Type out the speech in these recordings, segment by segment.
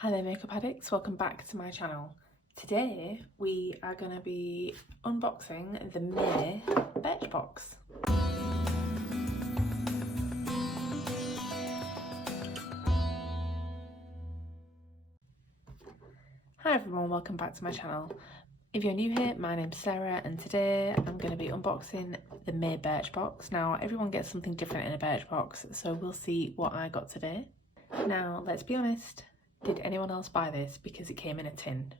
Hi there makeup addicts, welcome back to my channel. Today we are going to be unboxing the May Birchbox. Hi everyone, welcome back to my channel. If you're new here, my name's Sarah and today I'm going to be unboxing the May Birchbox. Now everyone gets something different in a Birchbox, so we'll see what I got today. Now let's be honest, did anyone else buy this because it came in a tin?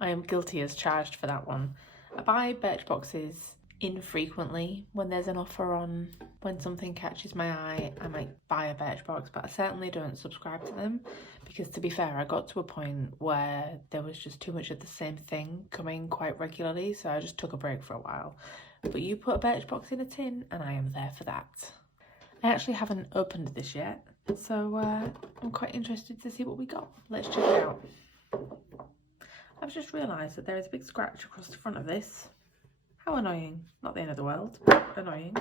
I am guilty as charged for that one. I buy Birchboxes infrequently. When there's an offer on, when something catches my eye, I might buy a Birchbox, but I certainly don't subscribe to them because, to be fair, I got to a point where there was just too much of the same thing coming quite regularly, so I just took a break for a while. But you put a Birchbox in a tin and I am there for that. I actually haven't opened this yet, so I'm quite interested to see what we got. Let's check it out. I've just realised that there is a big scratch across the front of this. How annoying. Not the end of the world, but annoying.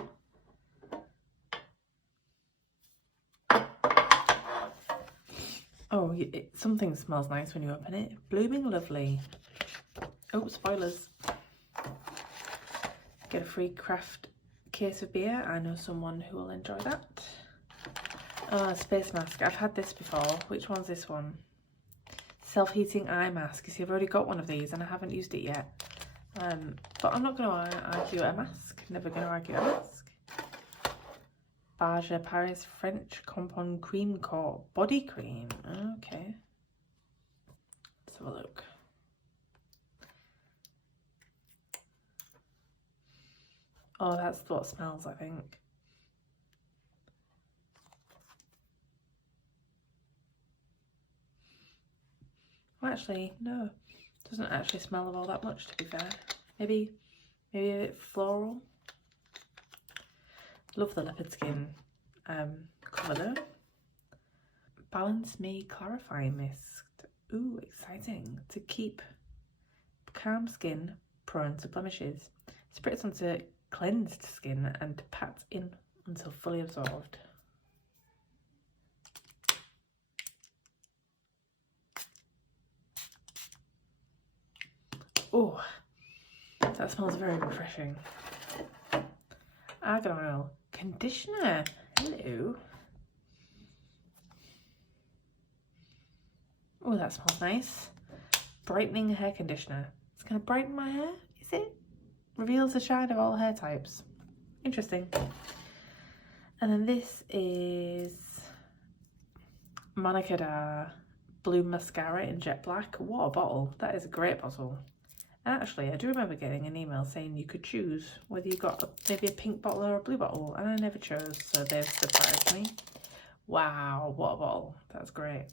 Oh, something smells nice when you open it. Blooming lovely. Oh, spoilers. Get a free craft case of beer. I know someone who will enjoy that. Oh, a space mask. I've had this before. Which one's this one? Self-heating eye mask. You see, I've already got one of these and I haven't used it yet. But I'm not going to argue a mask. Never going to argue a mask. Barge Paris French Compound Cream Core Body Cream. Okay. Let's have a look. Oh, that's what it smells, I think. Well, actually, no. Doesn't actually smell of all that much, to be fair. Maybe a bit floral. Love the leopard skin colour though. Balance Me Clarifying Mist. Ooh, exciting. To keep calm skin prone to blemishes. Spritz onto cleansed skin and pat in until fully absorbed. Oh, that smells very refreshing. Argan oil conditioner. Hello. Oh, that smells nice. Brightening hair conditioner. It's going to brighten my hair, is it? Reveals the shine of all hair types. Interesting. And then this is Monica Da Bloom Mascara in Jet Black. What a bottle. That is a great bottle. And actually, I do remember getting an email saying you could choose whether you got maybe a pink bottle or a blue bottle, and I never chose, so they've surprised me. Wow, what a bottle. That's great.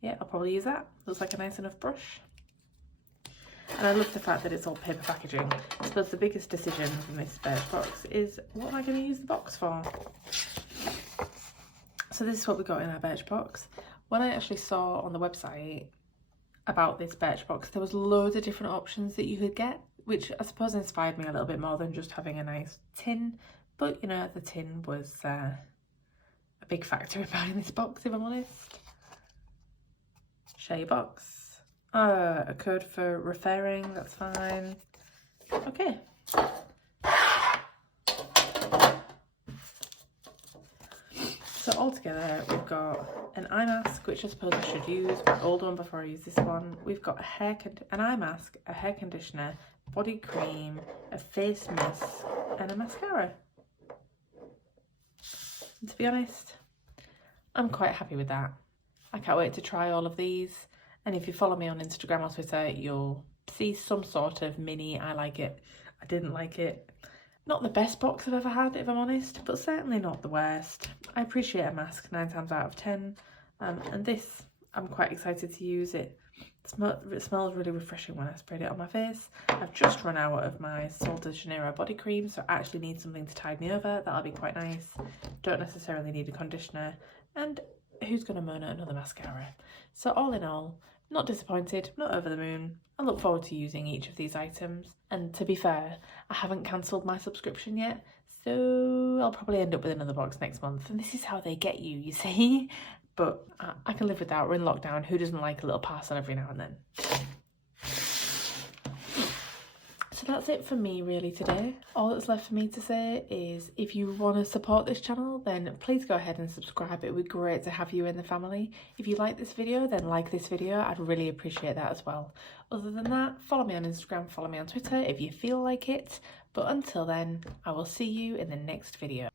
Yeah, I'll probably use that. Looks like a nice enough brush. And I love the fact that it's all paper packaging. I suppose the biggest decision from this Birchbox is what am I going to use the box for? So this is what we got in our Birchbox. When I actually saw on the website about this Birchbox, there was loads of different options that you could get, which I suppose inspired me a little bit more than just having a nice tin. But, you know, the tin was a big factor in buying this box, if I'm honest. Share your box. A code for referring, that's fine. Okay. So altogether we've got an eye mask, which I suppose I should use, my old one before I use this one. We've got an eye mask, a hair conditioner, body cream, a face mist and a mascara. And to be honest, I'm quite happy with that. I can't wait to try all of these, and if you follow me on Instagram or Twitter, you'll see some sort of mini I like it, I didn't like it. Not the best box I've ever had, if I'm honest, but certainly not the worst. I appreciate a mask 9 times out of 10, and this, I'm quite excited to use it. It smells really refreshing when I sprayed it on my face. I've just run out of my Sol de Janeiro body cream, so I actually need something to tide me over. That'll be quite nice. Don't necessarily need a conditioner, and who's going to moan at another mascara? So all in all, Not disappointed, not over the moon. I look forward to using each of these items. And to be fair, I haven't cancelled my subscription yet, so I'll probably end up with another box next month. And this is how they get you, you see? But I can live with that. We're in lockdown. Who doesn't like a little parcel every now and then? So that's it for me really today. All that's left for me to say is if you want to support this channel, then please go ahead and subscribe. It would be great to have you in the family. If you like this video, then like this video. I'd really appreciate that as well. Other than that, follow me on Instagram, follow me on Twitter if you feel like it. But until then, I will see you in the next video.